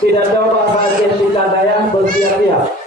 Pidato Bapak Jessica Dayang bersiap-siap.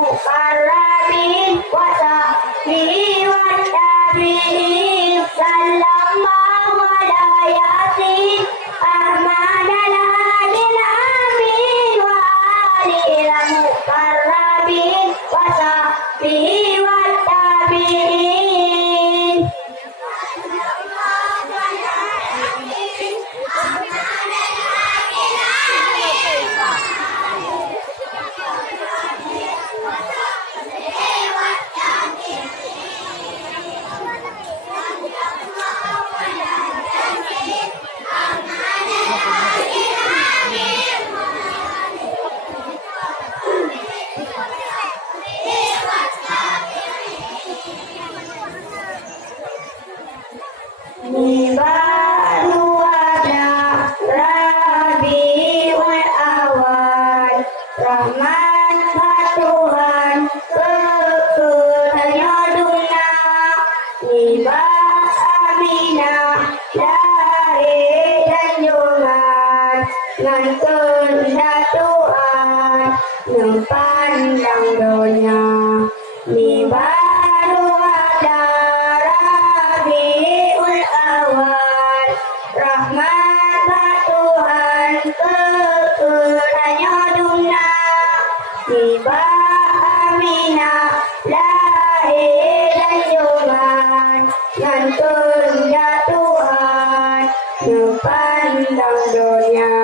mukarrabin wa sahbihi wa tabi'in sallallahu ala yasin ahmad al-hadil amin wa alihi mukarrabin wa sahbihi wa tabi'in. Ini baru ada Rabiul Awal, rahmat Tuhan kekeranya dunia. Niba Aminah lahir dan jungan, ngan kehendak Tuhan nempandang dunia. Niba Tiba Aminah lahir dan jungan, ngan kehendak Tuhan nempandang dunia.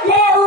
Leo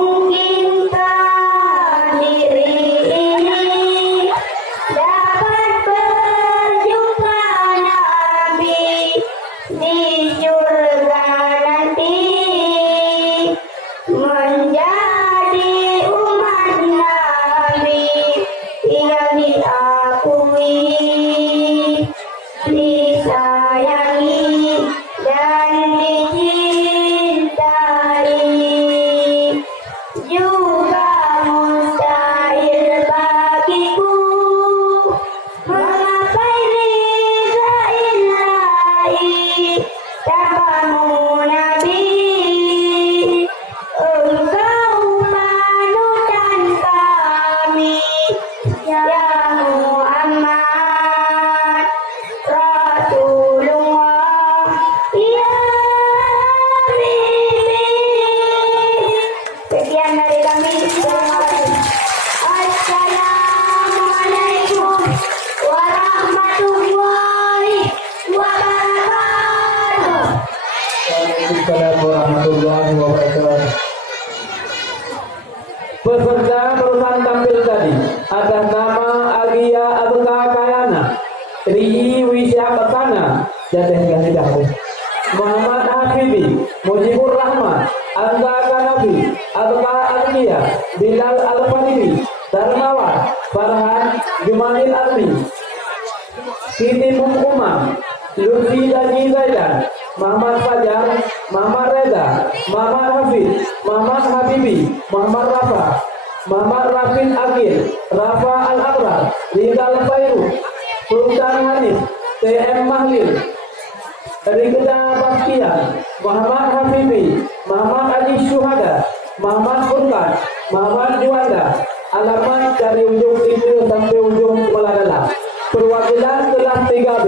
Mungkinkah diri ini dapat berjumpa Nabi di surga nanti, menjadi umat Nabi yang diakui, disayangi dan dicintai. Juga mustahil bagiku menggapai ridha ilahi tanpamu Nabi. Engkau panutan kami ya Muhammad Rasulullah ya Habibi. Sekian dari kami. Terima kasih. Assalamualaikum warahmatullahi wabarakatuh. Waalaikumsalam warahmatullahi wabarakatuh. Peserta perusahaan tampil tadi atas nama Agia Abka Kayana, Rii Wisya Persana, Jatah Gasidah, Muhammad Hafibi, Mujibur Rahman, Angga Kanafi, Abka Agia, Bilal Al-Fanibi, Darmawan, Farhan, Jumanil Armi, Siti Umar, Lutfi Daji Zaidan, Muhammad Fajar, Muhammad Reza, Muhammad Hafiz, Muhammad Habibi, Muhammad Rafa, Muhammad Rafin Akil, Rafa Al-Abrar, Rizal Fairu, Sultan Hanif, TM Mahlil, Rikda Bastian, Muhammad Habibi, Muhammad Adi Syuhada, Muhammad Furqan, Muhammad Juanda. Alamat dari ujung itu sampai ujung kepala dalam. Perwakilan kelas 3B.